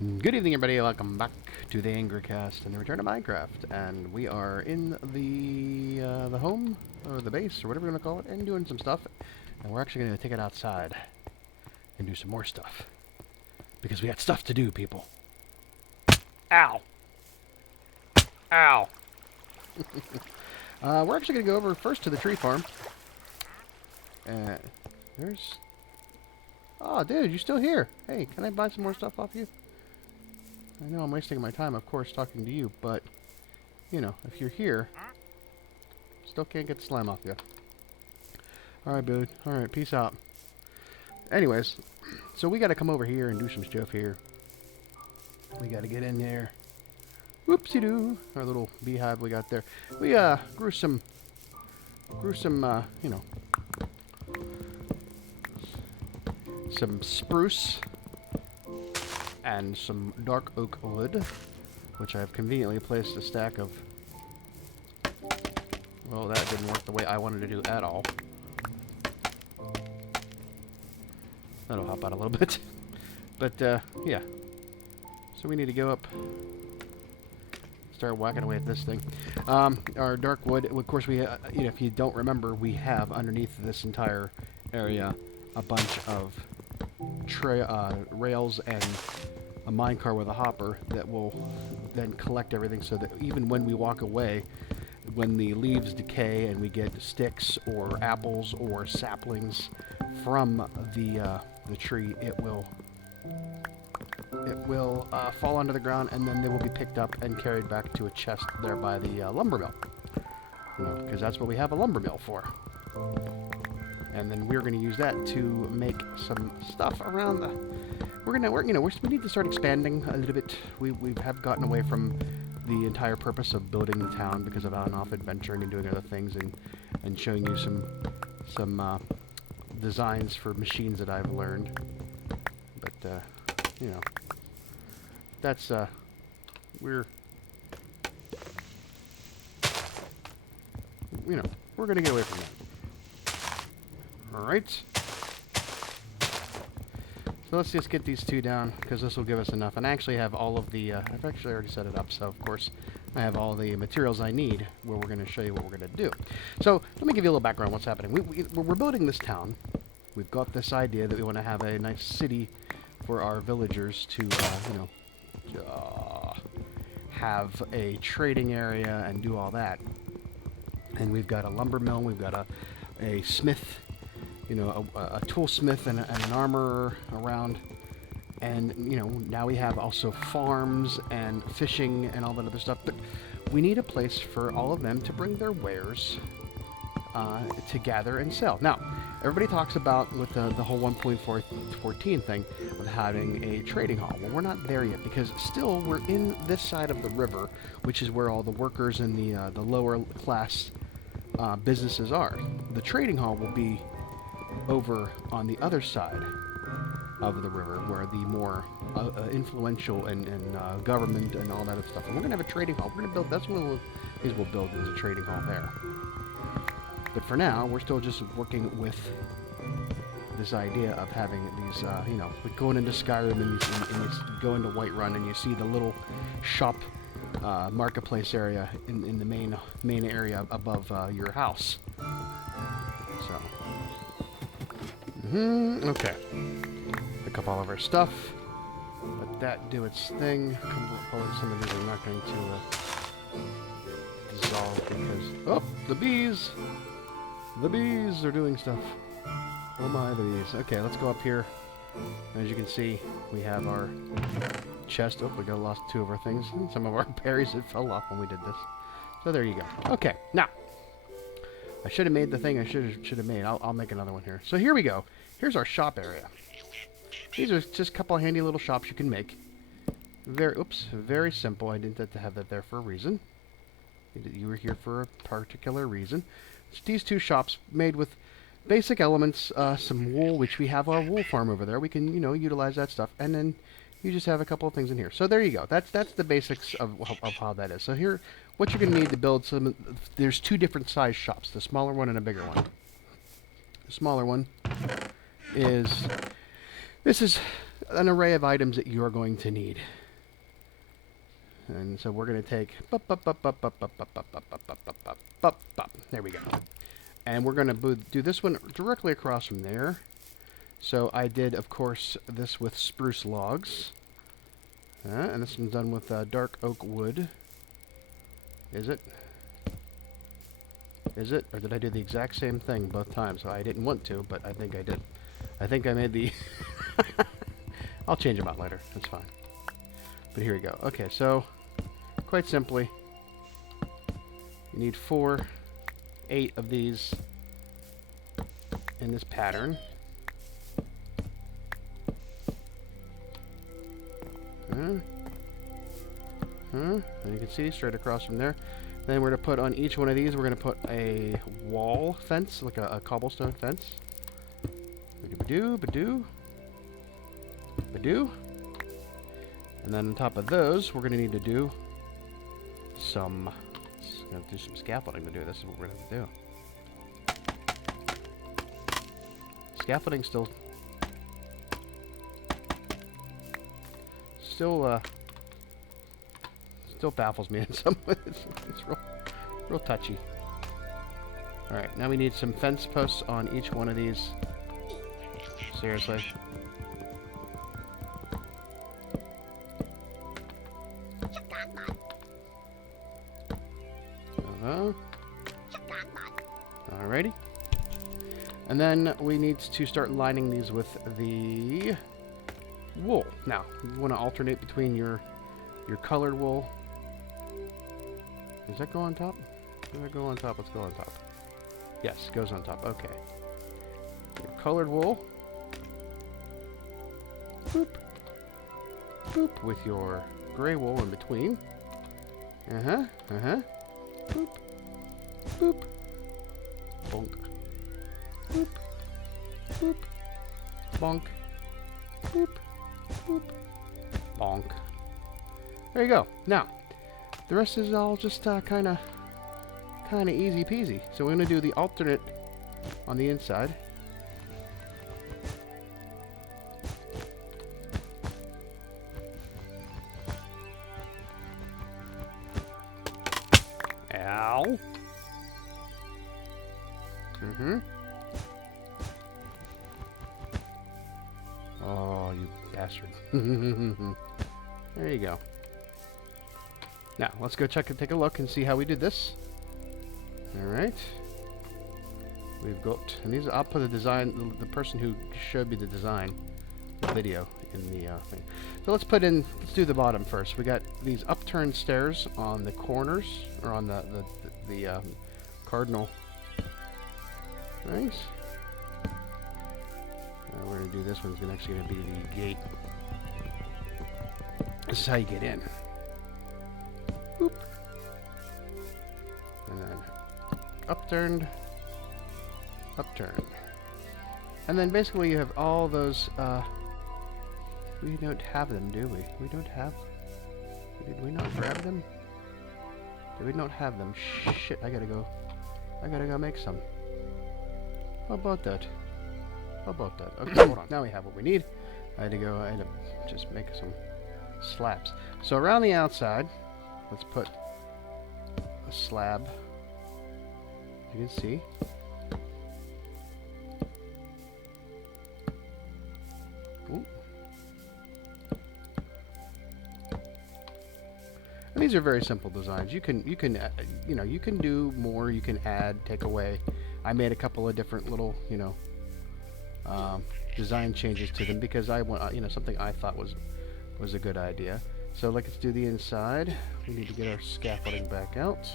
Good evening, everybody. Welcome back to the Angrycast and the Return to Minecraft. And we are in the home or the base or whatever you want to call it, and doing some stuff. And we're actually going to take it outside and do some more stuff because we got stuff to do, people. Ow! Ow! We're actually going to go over first to the tree farm. There's. Oh, dude, you're still here. Hey, can I buy some more stuff off you? I know I'm wasting my time, of course, talking to you, but, you know, if you're here, still can't get the slime off you. Alright, dude. Alright, peace out. Anyways, so we gotta come over here and do some stuff here. We gotta get in there. Whoopsie-doo. Our little beehive we got there. We, grew some, you know, some spruce and some dark oak wood, which I've conveniently placed a stack of. Well, that didn't work the way I wanted to do at all. That'll help out a little bit. But, yeah. So we need to go up, start whacking away at this thing. Our dark wood, of course, you know, if you don't remember, we have underneath this entire area a bunch of rails and a minecart with a hopper that will then collect everything so that even when we walk away, when the leaves decay and we get sticks or apples or saplings from the tree, it will fall onto the ground, and then they will be picked up and carried back to a chest there by the lumber mill. You know, because that's what we have a lumber mill for. And then we're going to use that to make some stuff around the. We need to start expanding a little bit. We have gotten away from the entire purpose of building the town because of out and off adventuring and doing other things and showing you some designs for machines that I've learned. But you know, that's we're going to get away from that. All right. So let's just get these two down, because this will give us enough. And I actually have all of the, I've actually already set it up, so of course I have all the materials I need where we're going to show you what we're going to do. So let me give you a little background on what's happening. We're building this town. We've got this idea that we want to have a nice city for our villagers to, have a trading area and do all that. And we've got a lumber mill, we've got a smith, you know, a toolsmith and an armorer around, and you know, now we have also farms and fishing and all that other stuff. But we need a place for all of them to bring their wares to gather and sell. Now, everybody talks about with the whole 1.14 thing with having a trading hall. Well, we're not there yet because still we're in this side of the river, which is where all the workers and the lower class businesses are. The trading hall will be over on the other side of the river, where the more influential and government and all that other stuff. And we're going to have a trading hall. We're going to build. That's one of the things we'll build is a trading hall there. But for now, we're still just working with this idea of having these. You know, like going into Skyrim and you go into Whiterun and you see the little shop marketplace area in the main area above your house. So. Okay. Pick up all of our stuff. Let that do its thing. Probably some of these are not going to dissolve because... Oh! The bees! The bees are doing stuff. Oh my, the bees. Okay, let's go up here. As you can see, we have our chest. Oh, we lost two of our things. And some of our berries that fell off when we did this. So there you go. Okay, now. I should have made the thing I should have made. I'll make another one here. So here we go. Here's our shop area. These are just a couple of handy little shops you can make. Very simple. I didn't have to have that there for a reason. You were here for a particular reason. It's these two shops made with basic elements, some wool, which we have our wool farm over there. We can, you know, utilize that stuff. And then you just have a couple of things in here. So there you go. That's the basics of how that is. So here, what you're going to need to build some... There's two different size shops, the smaller one and a bigger one. The smaller one is... This is an array of items that you're going to need. And so we're going to take... There we go. And we're going to do this one directly across from there. So I did, of course, this with spruce logs. And this one's done with dark oak wood. Is it? Is it? Or did I do the exact same thing both times? So I didn't want to, but I think I did. I think I made the... I'll change them out later. That's fine. But here we go. Okay, so quite simply, you need 8 of these in this pattern. And you can see straight across from there. Then we're going to put on each one of these, we're going to put a wall fence, like a cobblestone fence. Ba-doo, ba-doo, ba-doo. And then on top of those, we're going to need to do some scaffolding to do this. Is what we're going to do. Scaffolding still baffles me in some ways. It's real touchy. Alright, now we need some fence posts on each one of these. Seriously. Alrighty. And then we need to start lining these with the wool. Now, you want to alternate between your colored wool. Does that go on top? Does that go on top? Let's go on top. Yes, it goes on top. Okay. Your colored wool. Boop. Boop. With your gray wool in between. Uh-huh. Uh-huh. Boop. Boop. Bonk. Boop. Boop. Bonk. Boop. Boop. Bonk. There you go. Now, the rest is all just kind of easy peasy. So we're going to do the alternate on the inside. Ow. Oh, you bastard. There you go. Now, let's go take a look and see how we did this. Alright. We've got... And these... I'll put the design... The person who showed me the design, the video, in the thing. So let's put in... Let's do the bottom first. We got these upturned stairs on the corners, or on the cardinal things. We're going to do this one's actually going to be the gate. This is how you get in. Boop. And then upturned, upturned. And then basically you have all those, we don't have them, do we? We don't have... Did we not grab them? Did we not have them? Shit, I gotta go make some. How about that? How about that? Okay, hold on. Now we have what we need. I had to just make some slabs. So around the outside, let's put a slab. You can see. Ooh. And these are very simple designs. You can do more. You can add, take away. I made a couple of different little, design changes to them because I want, something I thought was a good idea. So let's do the inside. We need to get our scaffolding back out.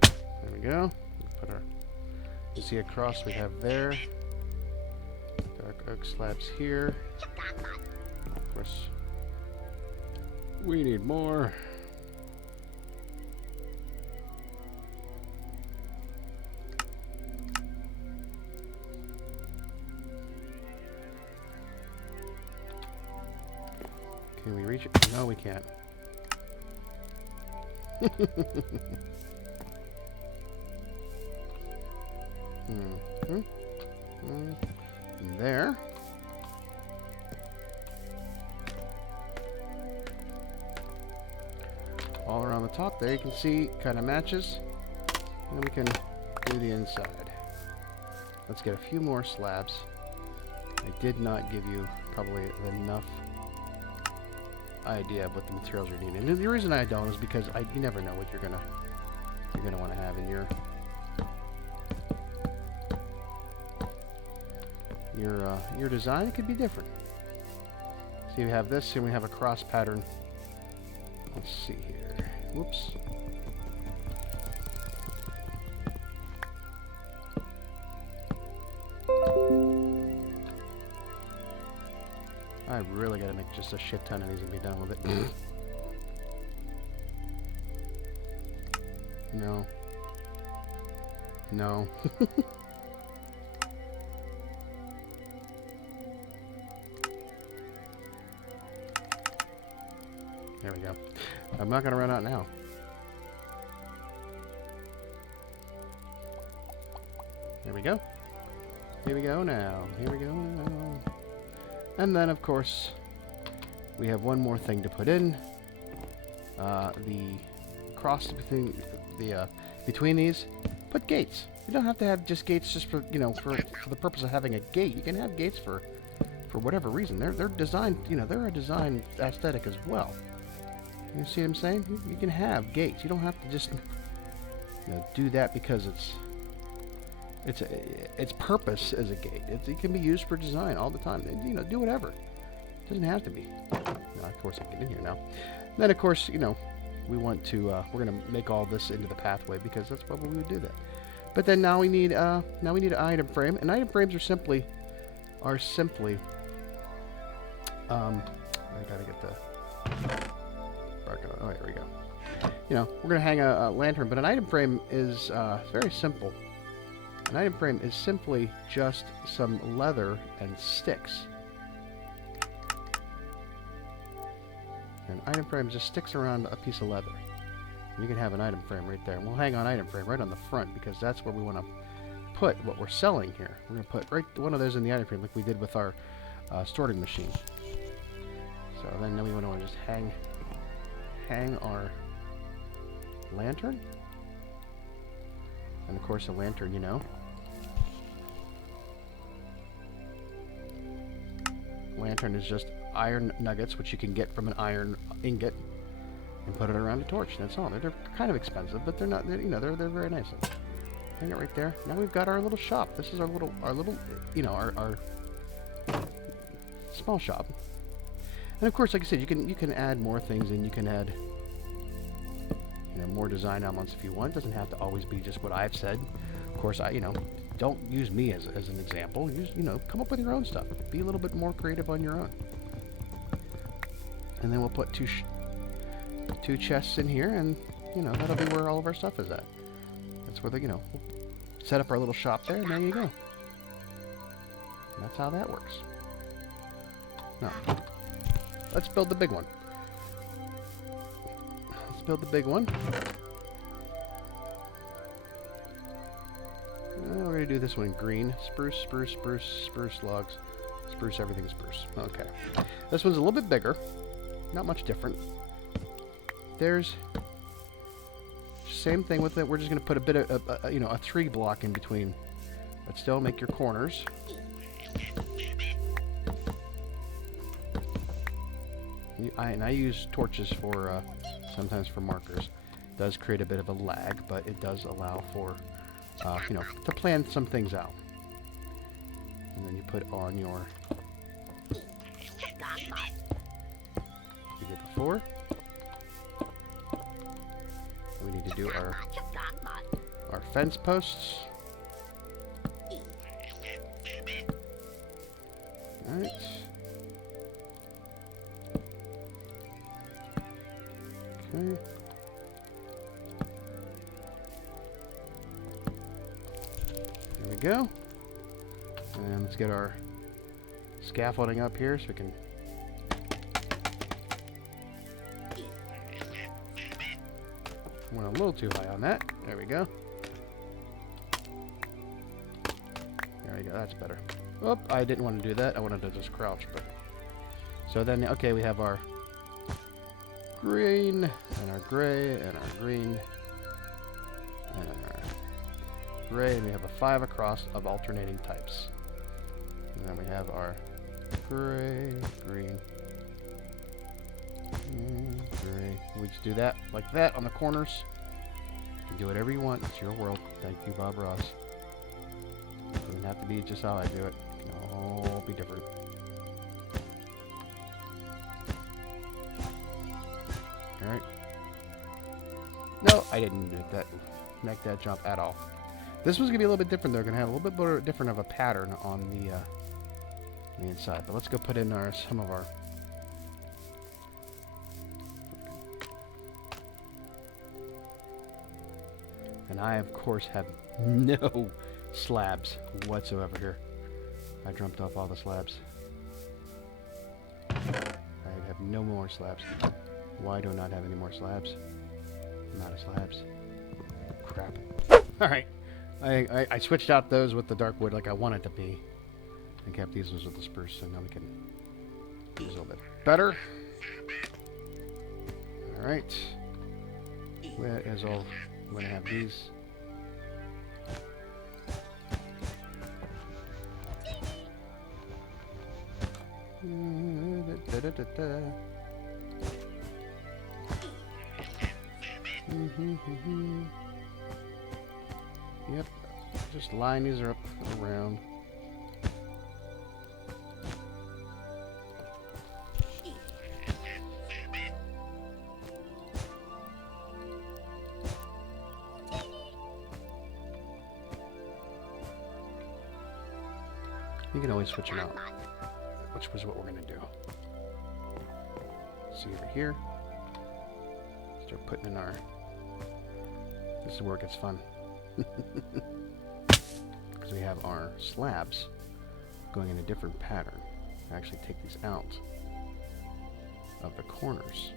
There we go. Put our, you see a cross we have there. Dark oak slabs here. Of course, we need more. Can we reach it? No, we can't. There. All around the top there, you can see kind of matches. And we can do the inside. Let's get a few more slabs. I did not give you probably enough idea of what the materials are needed. And the reason I don't is because you never know what you're gonna want to have in your design. It could be different. So you have this, and we have a cross pattern. Let's see here. Whoops. I really gotta make just a shit ton of these and be done with it. No. No. There we go. I'm not gonna run out now. Here we go. Here we go now. Here we go now. And then, of course, we have one more thing to put in. The cross between these, put gates. You don't have to have just gates just for for the purpose of having a gate. You can have gates for whatever reason. They're designed, they're a design aesthetic as well. You see what I'm saying? You can have gates. You don't have to just do that because its purpose as a gate. It can be used for design all the time. Do whatever. It doesn't have to be. Of course, I can get in here now. And then, of course, we want to. We're going to make all this into the pathway because that's why we would do that. But then now we need an item frame, and item frames are simply. I gotta get the. Oh, here we go. We're going to hang a lantern, but an item frame is very simple. An item frame is simply just some leather and sticks. An item frame just sticks around a piece of leather. And you can have an item frame right there. And we'll hang on item frame right on the front because that's where we want to put what we're selling here. We're going to put right one of those in the item frame like we did with our sorting machine. So then we want to just hang our lantern. And of course a lantern, lantern is just iron nuggets, which you can get from an iron ingot, and put it around a torch. That's all. They're kind of expensive, but they're not. They're very nice. Hang it right there. Now we've got our little shop. This is our little our small shop. And of course, like I said, you can add more things, and you can add more design elements if you want. It doesn't have to always be just what I've said. Of course, don't use me as an example. Use come up with your own stuff. Be a little bit more creative on your own. And then we'll put two chests in here, and that'll be where all of our stuff is at. That's where we'll set up our little shop there, and there you go. And that's how that works. Now, let's build the big one. Let's build the big one. We're going to do this one in green. Spruce, spruce, spruce, spruce logs. Spruce, everything spruce. Okay. This one's a little bit bigger. Not much different. There's... Same thing with it. We're just going to put a bit of, a tree block in between. But still make your corners. I use torches for, sometimes for markers. It does create a bit of a lag, but it does allow for... to plan some things out. And then you put on your... We did before. We need to do our fence posts. Alright. Okay. There we go. And let's get our scaffolding up here so we can... Went a little too high on that. There we go. There we go. That's better. Oh, I didn't want to do that. I wanted to just crouch. But so then, okay, we have our green and our gray and our green and our gray, and we have a 5 across of alternating types. And then we have our gray, green, gray. We just do that like that on the corners. You can do whatever you want. It's your world. Thank you, Bob Ross. It doesn't have to be just how I do it. It can all be different. Alright. No, I didn't make that jump at all. This was going to be a little bit different. They're going to have a little bit more different of a pattern on the inside. But let's go put in some of our... And I, of course, have no slabs whatsoever here. I jumped off all the slabs. I have no more slabs. Why do I not have any more slabs? I'm out of slabs. Crap. Alright. I switched out those with the dark wood like I wanted to be. And kept these ones with the spruce, so now we can use a little bit better. Alright. Where is all... I'm going to have these. Yep, just line these up around. You can always switch them out, which was what we're going to do. See over here. Start putting in our... This is where it gets fun. Because we have our slabs going in a different pattern. I actually take these out of the corners.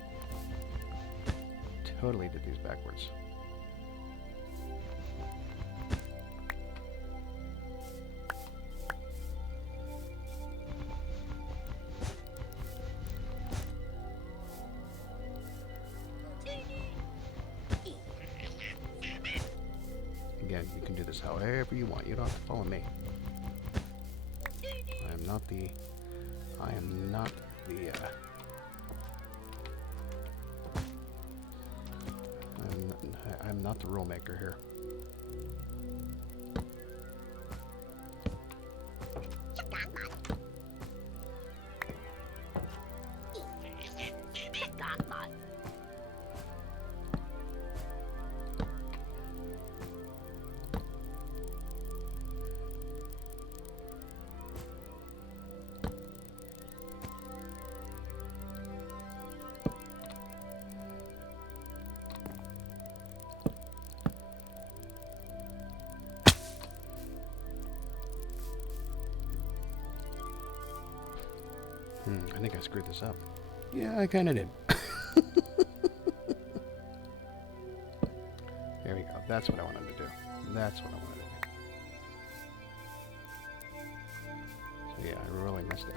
Totally did these backwards. Again, you can do this however you want. You don't have to follow me. I am not the I'm not the rule maker here. I think I screwed this up. Yeah, I kind of did. There we go. That's what I wanted to do. That's what I wanted to do. So yeah, I really missed that.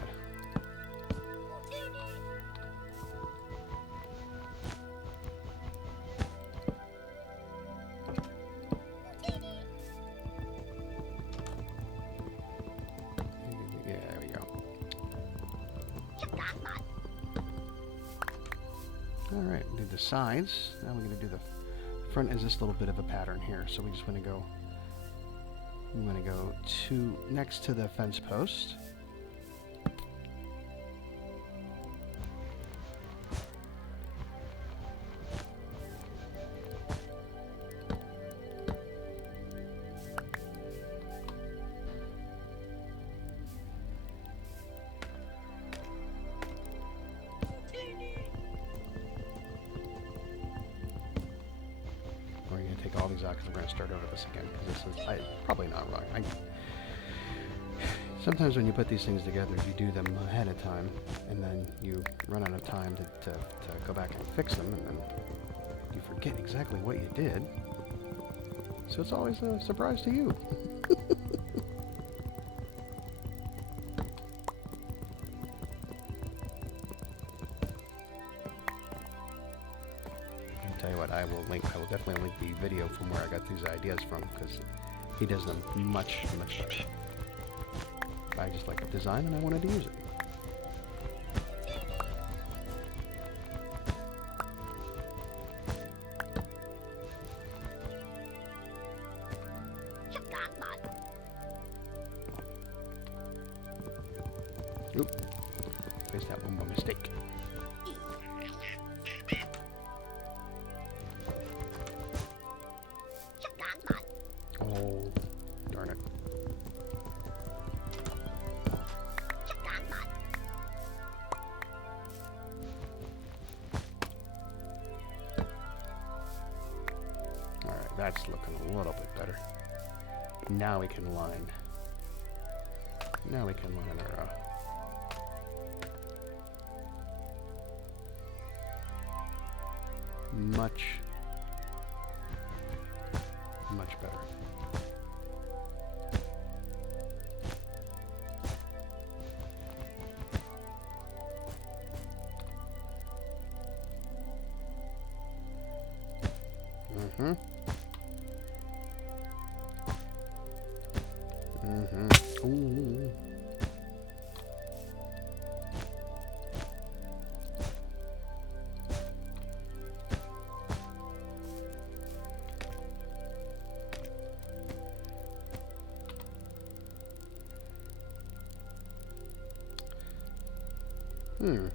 Alright, do the sides. Now we're going to do the front is this little bit of a pattern here. So we just want to go, to next to the fence post. Take all these out because we're going to start over this again. Because this is probably not wrong. Sometimes when you put these things together, you do them ahead of time, and then you run out of time to go back and fix them, and then you forget exactly what you did. So it's always a surprise to you. I'll tell you what, I will definitely link the video from where I got these ideas from, because he does them much better. I just like the design and I wanted to use it. Oop. There's that one more mistake. Oh, darn it. Alright, that's looking a little bit better. Now we can line. Now we can line our much better. Ooh.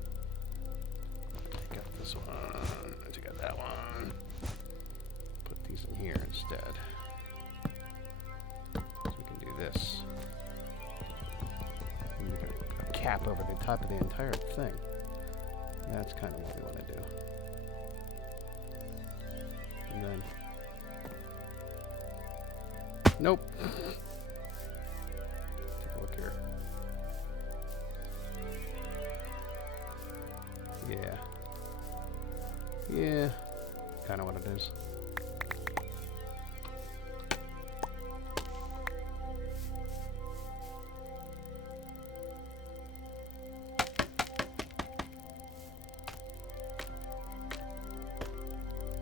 I got this one. I got that one. Put these in here instead. So we can do this. And we got a cap over the top of the entire thing. That's kind of what we want to do. And then... Nope. Take a look here. Yeah, kind of what it is.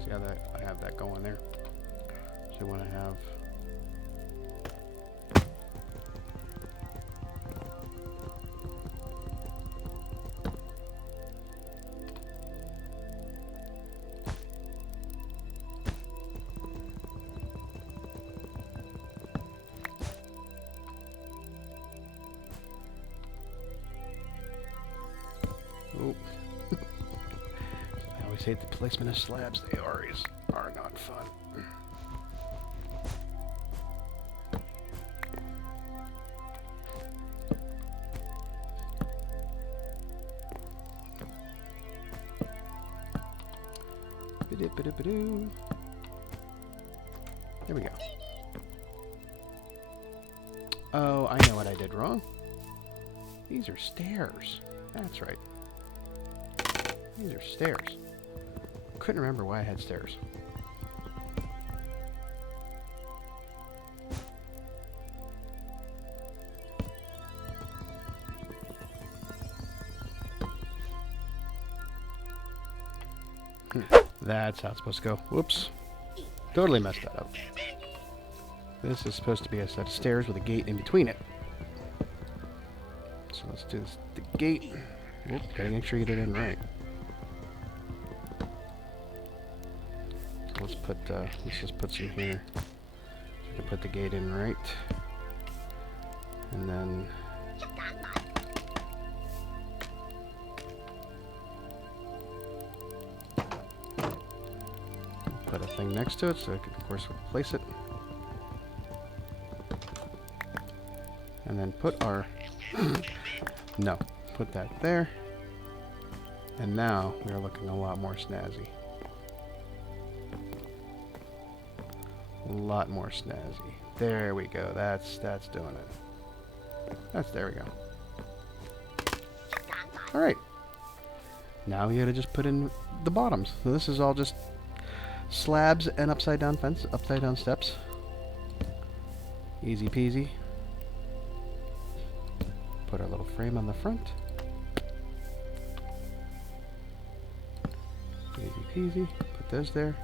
See how that I have that going there? So you want to have I always hate the placement of slabs. They always are not fun. There we go. Oh, I know what I did wrong. These are stairs. That's right. These are stairs. Couldn't remember why I had stairs. That's how it's supposed to go. Whoops. Totally messed that up. This is supposed to be a set of stairs with a gate in between it. So let's do this. The gate. Oop, gotta make sure you get it in right. So let's just put some here. So we can put the gate in right. And then put a thing next to it so I can, of course, replace it. And then put our no, put that there. And now we're looking a lot more snazzy. A lot more snazzy. There we go. That's doing it. There we go. All right. Now we got to just put in the bottoms. So this is all just slabs and upside down fence, upside down steps. Easy peasy. Put our little frame on the front. Easy peasy. Put those there.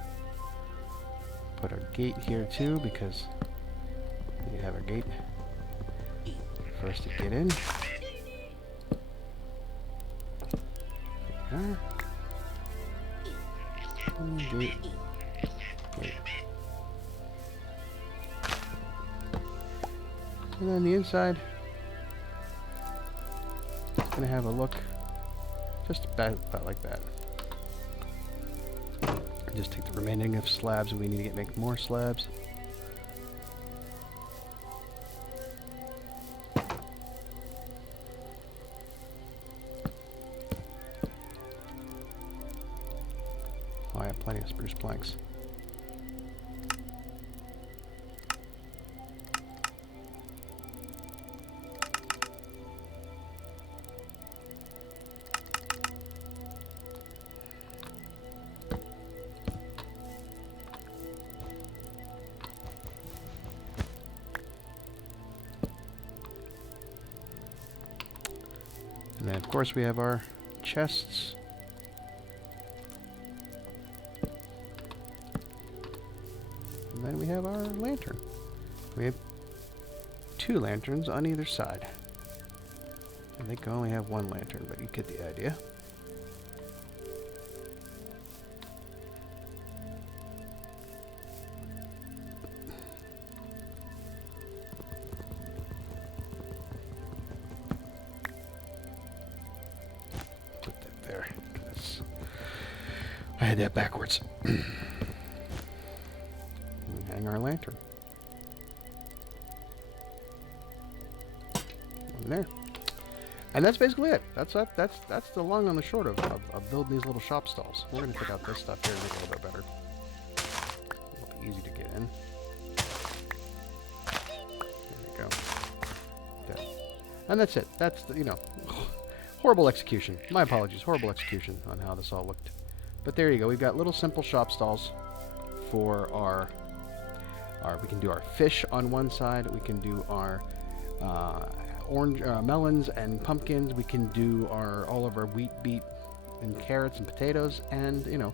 Put our gate here too, because we have our gate for us to get in. There. Gate. Gate. And then the inside is going to have a look just about like that. Just take the remaining of slabs, and we need to make more slabs. Oh, I have plenty of spruce planks. And then, of course, we have our chests. And then we have our lantern. We have 2 lanterns on either side. I think I only have 1 lantern, but you get the idea. I had that backwards. Hang our lantern. One there. And that's basically it. That's the long and the short of building these little shop stalls. We're going to take out this stuff here and make it a little bit better. It'll be easy to get in. There we go. Okay. And that's it. That's, horrible execution. My apologies. Horrible execution on how this all looked. But there you go. We've got little simple shop stalls for our we can do our fish on one side. We can do our orange melons and pumpkins. We can do all of our wheat, beet, and carrots and potatoes, and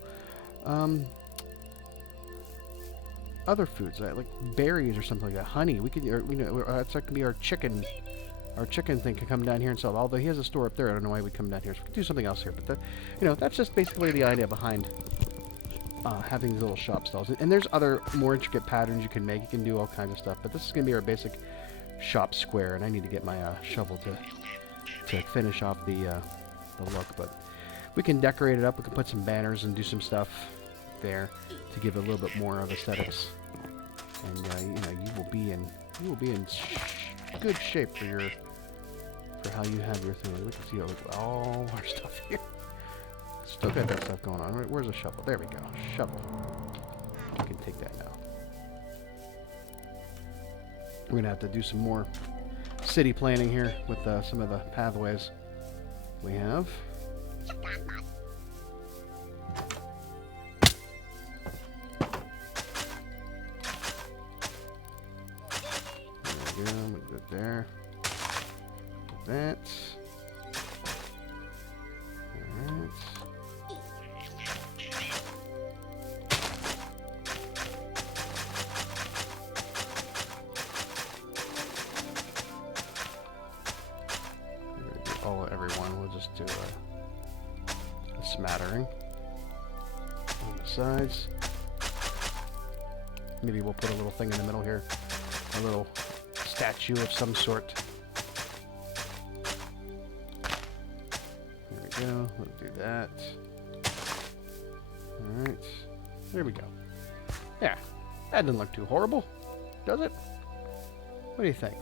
other foods like berries or something like that. Honey. We could, that could be our chicken. Our chicken thing can come down here and sell. Although he has a store up there, I don't know why we come down here. So we could do something else here. But that's just basically the idea behind having these little shop stalls. And there's other more intricate patterns you can make. You can do all kinds of stuff. But this is going to be our basic shop square. And I need to get my shovel to finish off the look. But we can decorate it up. We can put some banners and do some stuff there to give it a little bit more of aesthetics. And you will be in good shape for how you have your thing. We can see all our stuff here. Still got that stuff going on. Right, where's the shovel? There we go. Shovel. You can take that now. We're gonna have to do some more city planning here with some of the pathways we have. There we go. We put it there. That. Alright. Everyone, we'll just do a smattering on the sides. Maybe we'll put a little thing in the middle here, a little statue of some sort. There we go. We'll do that. All right. There we go. Yeah, that didn't look too horrible, does it? What do you think?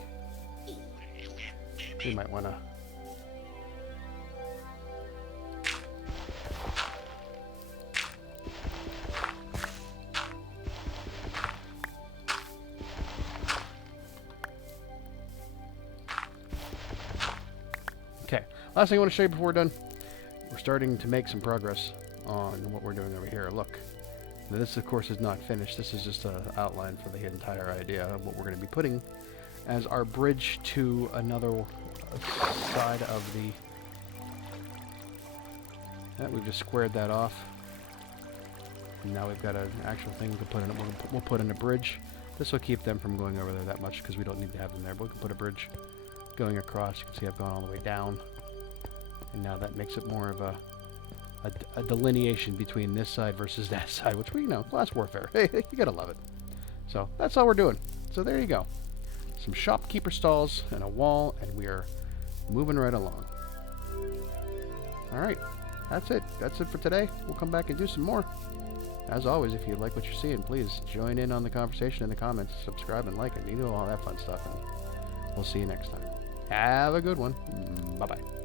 We might want to. Okay, last thing I want to show you before we're done. We're starting to make some progress on what we're doing over here. Look, Now, this, of course, is not finished. This is just an outline for the entire idea of what we're going to be putting as our bridge to another side of the... we've just squared that off. And now we've got an actual thing to put in. We'll put in a bridge. This will keep them from going over there that much because we don't need to have them there. But we can put a bridge going across. You can see I've gone all the way down. And now that makes it more of a delineation between this side versus that side, which we know, class warfare. Hey, you gotta love it. So that's all we're doing. So there you go. Some shopkeeper stalls and a wall, and we are moving right along. All right, that's it. That's it for today. We'll come back and do some more. As always, if you like what you're seeing, please join in on the conversation in the comments, subscribe and like it. You know all that fun stuff, and we'll see you next time. Have a good one. Bye-bye.